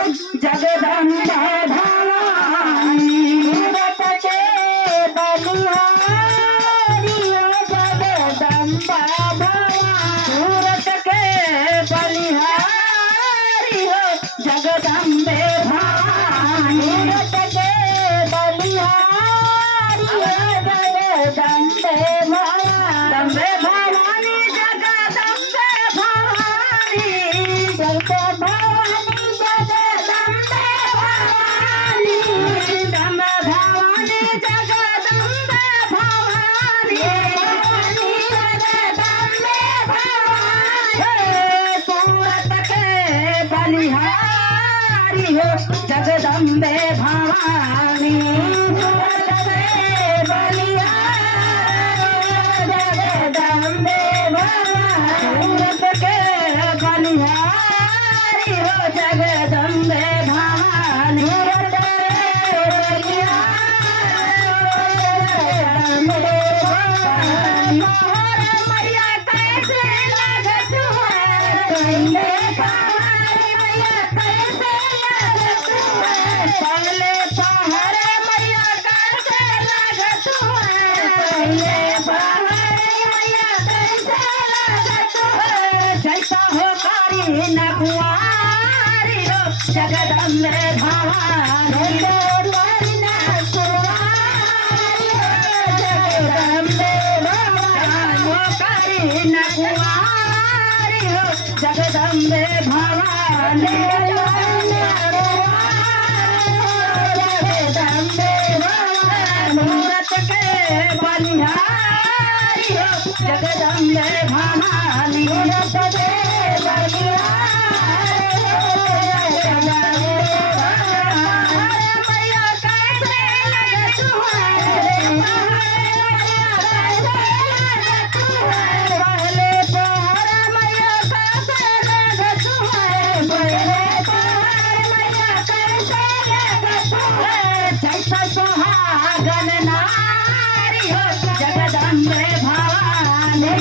जगदम्बा भवानी सूरत के बलिहारी हो जगदम्बा भवानी सूरत के बलिहारी हो जगदम्बे भवानी सूरत के बलिहारी हो जगदम्बे भवानी भवानी जगदम्बे भवानी जगदम्बे बलिहारी हो जगदम्बे भवानी जगदम्बे सूरत के बलिहारी हो जगदम्बे भवानी मैया कैसे लगत पहले पहर मैया कैसे लगत पहले पहर मैया कैसे लगत जैसा हो कारी न कुआरी हो जगदम्बे भवानी जगदम्बे भवानी न कुआरी हो जगदम्बे भवानी मूरत के बलिहारी हो जगदम्बे भवानी मूरत के मैया कैसे लगत पहले पहर मैया कैसे लगत पहले पहर मैया कैसे लगत जैसा सुहागन नारी हो जगदम्बे भवानी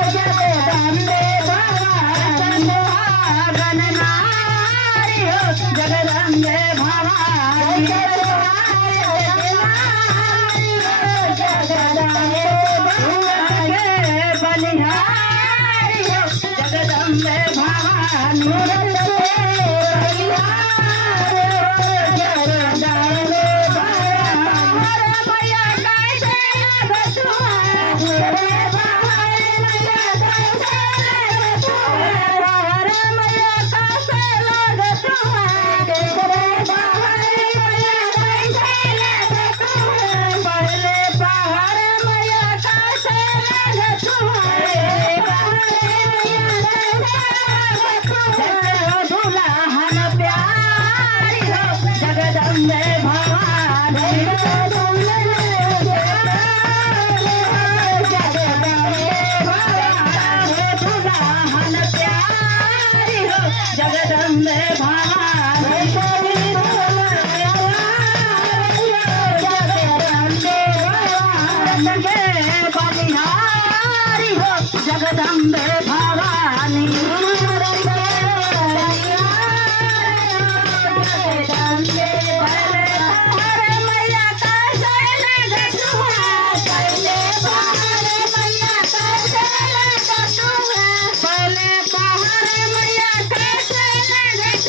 जगदम्बे भवानी सुहागन नारी हो जगदम्बे भवानी बलिहारी हो जगदम्बे भवानी मैया कैसे लगत मैया कैसे लगत पहले पहर मैया कैसे लगत दुल्हन प्यारी हो जगदम्बे भवानी दुल्हन प्यारी हो जगदम्बे भवानी बलिहारी हो जगदम्बे भवानी मैया कैसे लगत पहले पहर मैया कैसे लगत पहले पहर मैया कैसे लगत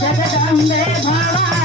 जगदंबे भवानी